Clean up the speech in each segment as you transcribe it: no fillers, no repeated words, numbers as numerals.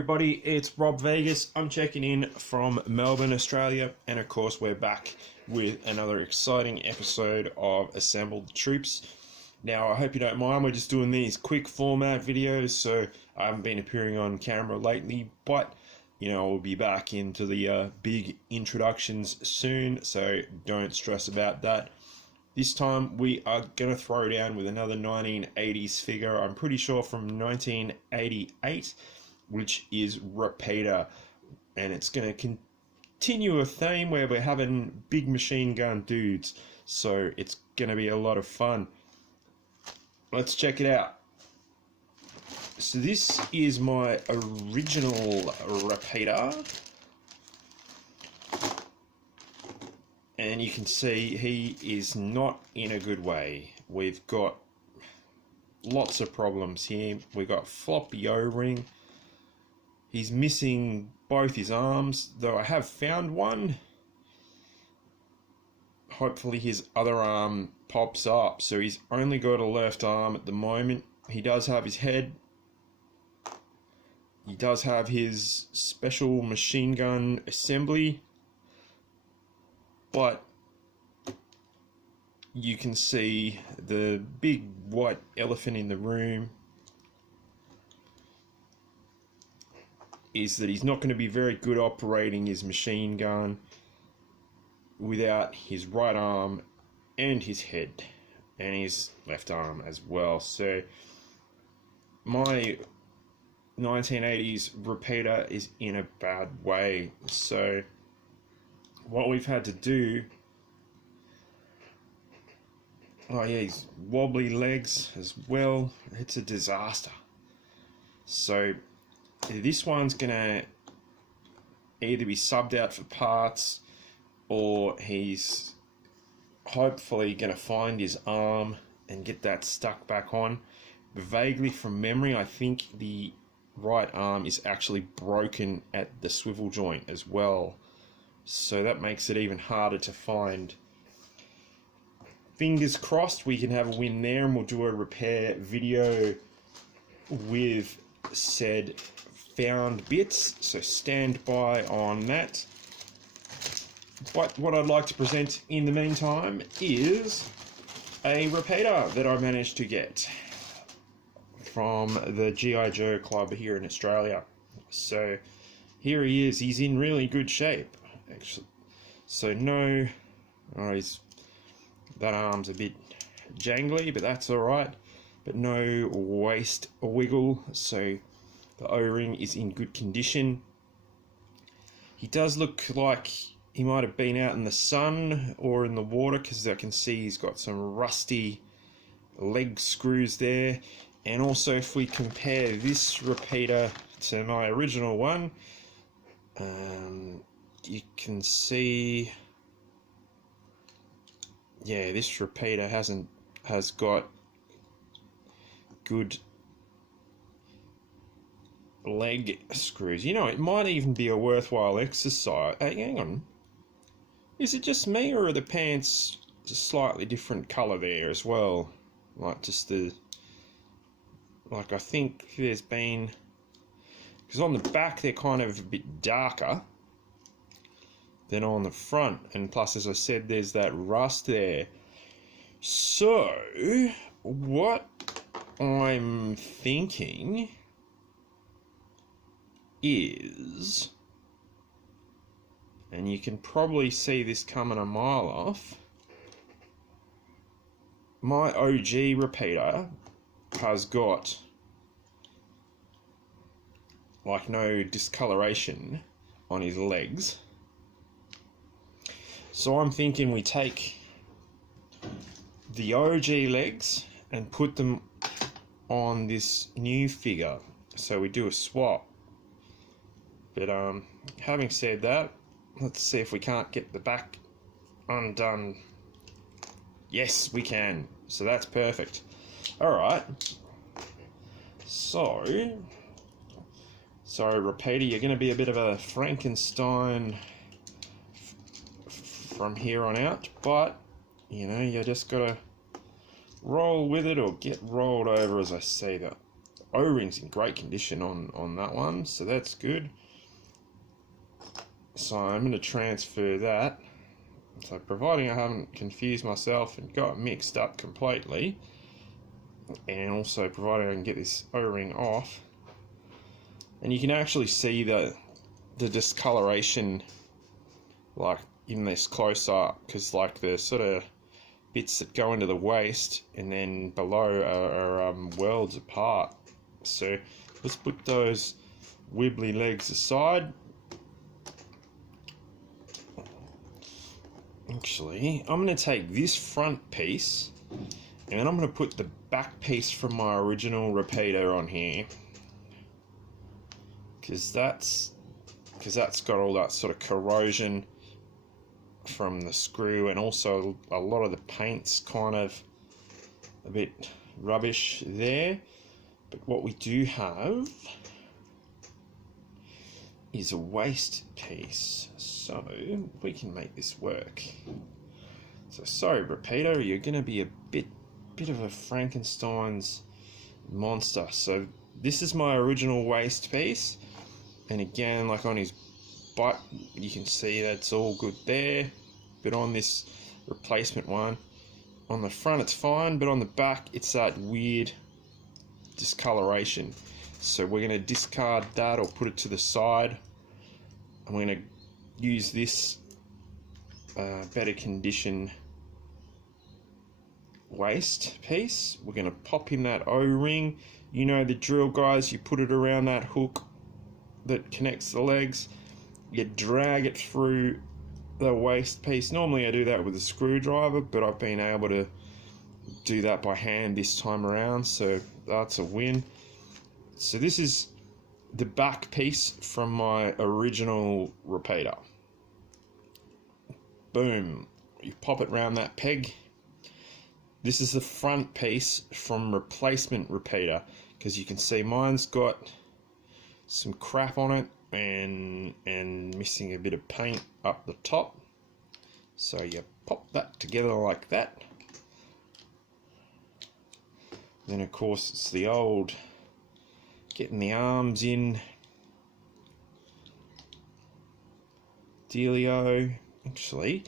everybody, it's Rob Vegas. I'm checking in from Melbourne, Australia, and of course we're back with another exciting episode of Assembled Troops. Now, I hope you don't mind, we're just doing these quick format videos, so I haven't been appearing on camera lately, but you know, we'll be back into the big introductions soon, so don't stress about that. This time we are going to throw down with another 1980s figure, I'm pretty sure from 1988, which is Repeater. And it's going to continue a theme where we're having big machine gun dudes. So it's going to be a lot of fun. Let's check it out. So this is my original Repeater. And you can see he is not in a good way. We've got lots of problems here. We've got floppy O-ring. He's missing both his arms, though I have found one. Hopefully his other arm pops up. So he's only got a left arm at the moment. He does have his head. He does have his special machine gun assembly. But you can see the big white elephant in the room is that he's not going to be very good operating his machine gun without his right arm and his head and his left arm as well. So my 1980s Repeater is in a bad way. So what we've had to do, oh yeah, he's wobbly legs as well. It's a disaster. So this one's gonna either be subbed out for parts, or he's hopefully gonna find his arm and get that stuck back on. Vaguely from memory, I think the right arm is actually broken at the swivel joint as well. So that makes it even harder to find. Fingers crossed we can have a win there, and we'll do a repair video with said found bits. So stand by on that. But what I'd like to present in the meantime is a Repeater that I managed to get from the GIJoe club here in Australia. So here he is. He's in really good shape, actually. So no, that arm's a bit jangly, but that's all right. But no waist wiggle, so the O-ring is in good condition. He does look like he might have been out in the sun or in the water, because I can see he's got some rusty leg screws there. And also, if we compare this Repeater to my original one, you can see, yeah, this Repeater has got good leg screws. You know, it might even be a worthwhile exercise. Hey, hang on. Is it just me, or are the pants a slightly different colour there as well? Like just the... Like I think there's been... Because on the back they're kind of a bit darker than on the front. And plus, as I said, there's that rust there. So, what I'm thinking is, and you can probably see this coming a mile off, my OG Repeater has got like no discoloration on his legs. So I'm thinking we take the OG legs and put them on this new figure. So we do a swap. But having said that, let's see if we can't get the back undone. Yes, we can. So that's perfect. Alright. So Repeater, you're going to be a bit of a Frankenstein from here on out, but you know, you just got to roll with it or get rolled over, as I say that. O-ring's in great condition on that one, so that's good. So I'm going to transfer that. So providing I haven't confused myself and got mixed up completely, and also providing I can get this O-ring off, and you can actually see the discoloration like in this close up, because like the sort of bits that go into the waist and then below are worlds apart. So let's put those wibbly legs aside. Actually, I'm going to take this front piece and I'm going to put the back piece from my original repeater on here, because that's got all that sort of corrosion from the screw, and also a lot of the paint's kind of a bit rubbish there. But what we do have is a waste piece, so we can make this work. So sorry repeater, you're going to be a bit of a Frankenstein's monster. So this is my original waste piece, and again, like on his butt, you can see that's all good there. But on this replacement one, on the front it's fine, but on the back it's that weird discoloration. So we're going to discard that or put it to the side. I'm going to use this better condition waste piece. We're going to pop in that O-ring. You know the drill, guys. You put it around that hook that connects the legs. You drag it through the waste piece. Normally I do that with a screwdriver, but I've been able to do that by hand this time around, so that's a win. So this is the back piece from my original repeater. Boom, you pop it around that peg. This is the front piece from replacement repeater, because you can see mine's got some crap on it and missing a bit of paint up the top. So you pop that together like that. Then of course it's the old getting the arms in dealio. Actually,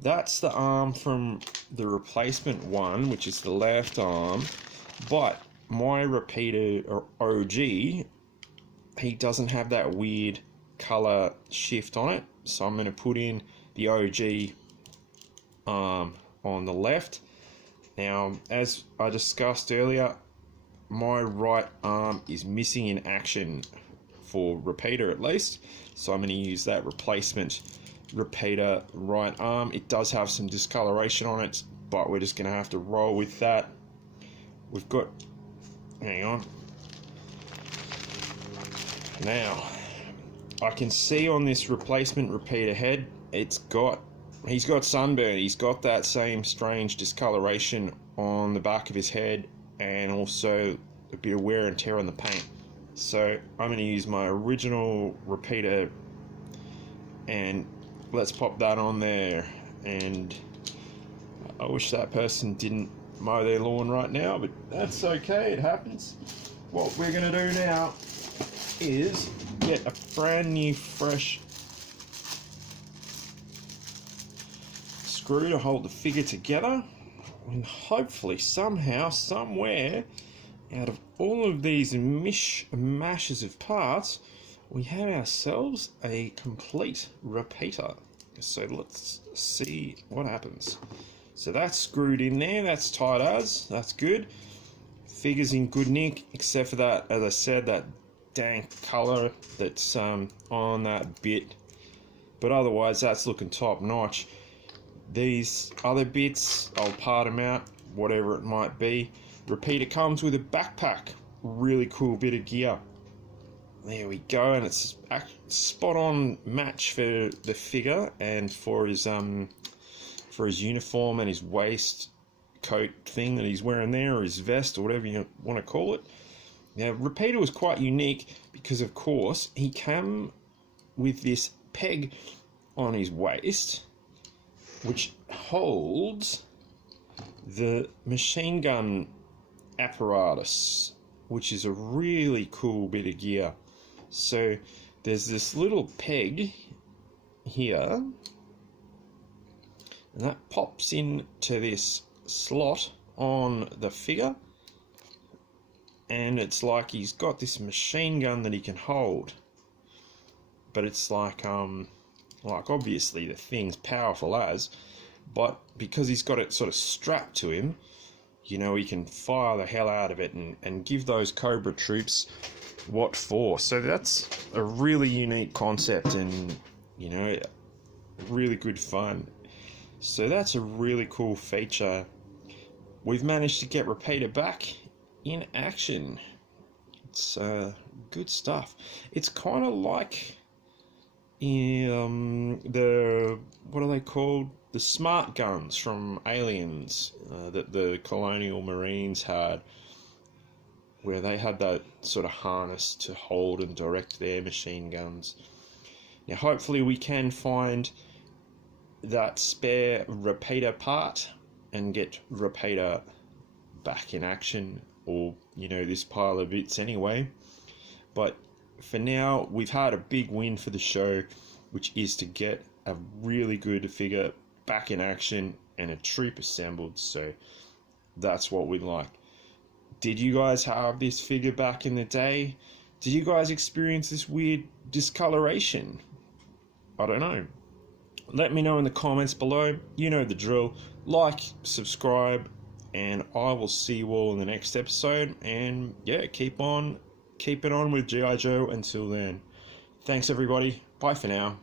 that's the arm from the replacement one, which is the left arm, but my repeater, or OG, he doesn't have that weird color shift on it, so I'm going to put in the OG arm on the left. Now, as I discussed earlier, my right arm is missing in action for repeater at least, so I'm going to use that replacement repeater right arm. It does have some discoloration on it, but we're just going to have to roll with that. We've got, hang on. Now, I can see on this replacement repeater head, he's got sunburn. He's got that same strange discoloration on the back of his head, and also a bit of wear and tear on the paint. So I'm going to use my original repeater, and let's pop that on there. And I wish that person didn't mow their lawn right now, but that's okay, it happens. What we're going to do now is get a brand new fresh screw to hold the figure together, and hopefully somehow, somewhere, out of all of these mashes of parts, we have ourselves a complete repeater. So let's see what happens. So that's screwed in there, that's tight as, that's good. Figure's in good nick, except for that, as I said, that dank colour that's on that bit. But otherwise, that's looking top notch. These other bits, I'll part them out, whatever it might be. Repeater comes with a backpack, really cool bit of gear. There we go, and it's a spot on match for the figure and for his uniform and his waist coat thing that he's wearing there, or his vest, or whatever you want to call it. Now, repeater was quite unique because, of course, he came with this peg on his waist, which holds the machine gun apparatus, which is a really cool bit of gear. So there's this little peg here, and that pops into this slot on the figure, and it's like he's got this machine gun that he can hold, but it's like obviously the thing's powerful as, but because he's got it sort of strapped to him, you know, he can fire the hell out of it and give those Cobra troops what for. So that's a really unique concept, and you know, really good fun. So that's a really cool feature. We've managed to get Repeater back in action. It's good stuff. It's kind of like the, what are they called? The smart guns from Aliens that the colonial marines had, where they had that sort of harness to hold and direct their machine guns. Now hopefully we can find that spare Repeater part and get Repeater back in action, or you know, this pile of bits anyway. But for now, we've had a big win for the show, which is to get a really good figure back in action and a troop assembled. So that's what we like. Did you guys have this figure back in the day? Did you guys experience this weird discoloration? I don't know. Let me know in the comments below. You know the drill. Like, subscribe, and I will see you all in the next episode. And yeah, keep it on with GIJoe until then. Thanks everybody. Bye for now.